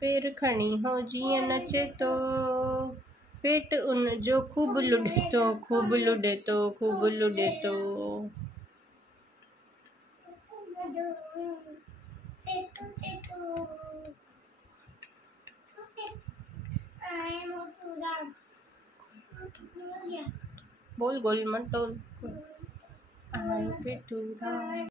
पैर खणी हो जीअं नचे तो, पेट उन जो खूब लुॾे तो, खूब लुॾे तो, खूब लुॾे तो। बोल गोल मटोल आए पेटू राम।